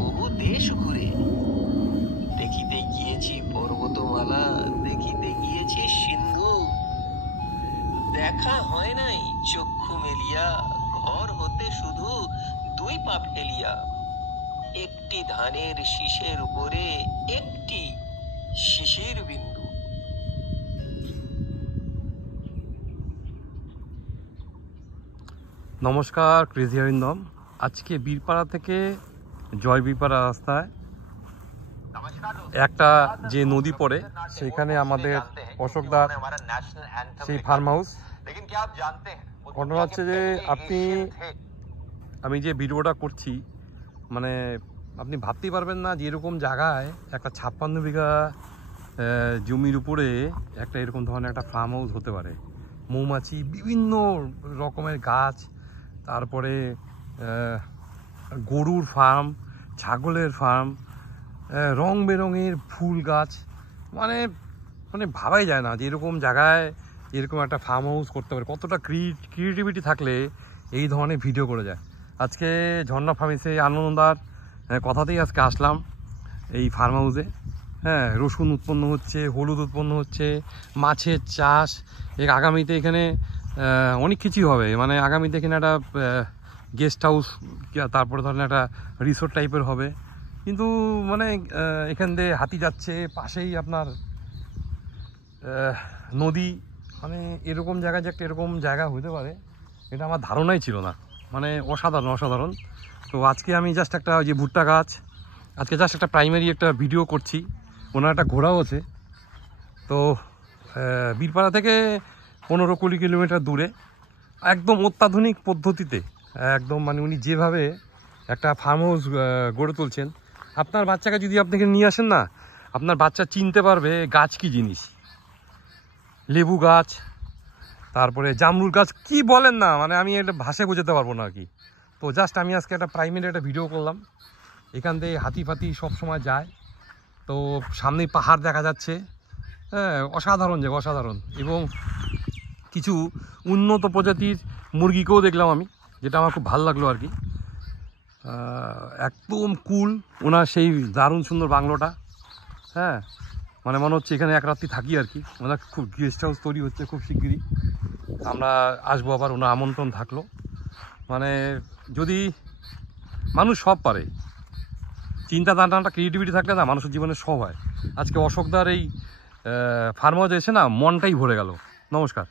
বহু দেশ ঘুরে, দেখিতে গিয়েছি পর্বতমালা, দেখিতে গিয়েছি সিন্ধু। দেখা হয় নাই চক্ষু মেলিয়া, ঘর হতে শুধু 2 পা ফেলিয়া। একটি ধানের শীষের উপরে একটি শিশির বিন্দু। নমস্কার, ক্রেজি অরিন্দম। আজকে বীরপাড়া থেকে জয় বীরপাড়া রাস্তায় একটা যে নদী পড়ে সেখানে আমাদের অশোকদার সেই ফার্ম হাউস। ঘটনা হচ্ছে যে আমি যে ভিডিওটা করছি, মানে আপনি ভাবতেই পারবেন না যে এরকম জায়গায় একটা 56 বিঘা জমির উপরে একটা এরকম ধরনের একটা ফার্ম হাউস হতে পারে। মৌমাছি, বিভিন্ন রকমের গাছ, তারপরে গরুর ফার্ম, ছাগলের ফার্ম, রং বেরঙের ফুল গাছ, মানে মানে ভাবাই যায় না যে এরকম জায়গায় এরকম একটা ফার্ম হাউস করতে পারে। কতটা ক্রিয়েটিভিটি থাকলে এই ধরনের ভিডিও করে যায়। আজকে ঝর্ণা ফার্মেসে আনন্দদার কথাতেই আজকে আসলাম এই ফার্ম হাউসে। হ্যাঁ, রসুন উৎপন্ন হচ্ছে, হলুদ উৎপন্ন হচ্ছে, মাছের চাষ, আগামীতে এখানে অনেক কিছুই হবে। মানে আগামীতে এখানে একটা গেস্ট হাউস, তারপরে ধরেন একটা রিসোর্ট টাইপের হবে। কিন্তু মানে এখান দিয়ে হাতি যাচ্ছে, পাশেই আপনার নদী, মানে এরকম জায়গায় যে একটা এরকম জায়গা হতে পারে এটা আমার ধারণাই ছিল না। মানে অসাধারণ অসাধারণ। তো আজকে আমি জাস্ট একটা যে ভুট্টা গাছ, আজকে জাস্ট একটা প্রাইমারি একটা ভিডিও করছি। ওনার একটা ঘোড়াও আছে। তো বীরপাড়া থেকে 15-20 কিলোমিটার দূরে একদম অত্যাধুনিক পদ্ধতিতে, একদম মানে উনি যেভাবে একটা ফার্ম হাউস গড়ে তুলছেন, আপনার বাচ্চাকে যদি আপনাকে নিয়ে আসেন না, আপনার বাচ্চা চিনতে পারবে গাছ কি জিনিস। লেবু গাছ, তারপরে জামরুল গাছ, কি বলেন না, মানে আমি এটা ভাষায় বোঝাতে পারবো না আর কি। তো জাস্ট আমি আজকে একটা প্রাইমারি একটা ভিডিও করলাম। এখান থেকে হাতি ফাতি সবসময় যায়। তো সামনেই পাহাড় দেখা যাচ্ছে। হ্যাঁ, অসাধারণ জায়গা, অসাধারণ। এবং কিছু উন্নত প্রজাতির মুরগিকেও দেখলাম আমি, যেটা আমার খুব ভালো লাগলো আর কি। একদম কুল ওনার সেই দারুণ সুন্দর বাংলোটা। হ্যাঁ, মানে মনে হচ্ছে এখানে এক রাত্রি থাকি আর কি। ওনার খুব গেস্ট হাউস তৈরি হচ্ছে খুব শিগগিরই। আমরা আসবো, আবার ওনার আমন্ত্রণ থাকলো। মানে যদি মানুষ সব পারে, চিন্তা ধারণাটা, ক্রিয়েটিভিটি থাকলে না, মানুষের জীবনে সব হয়। আজকে অশোকদার এই ফার্ম হাউসে এসে না মনটাই ভরে গেল। নমস্কার।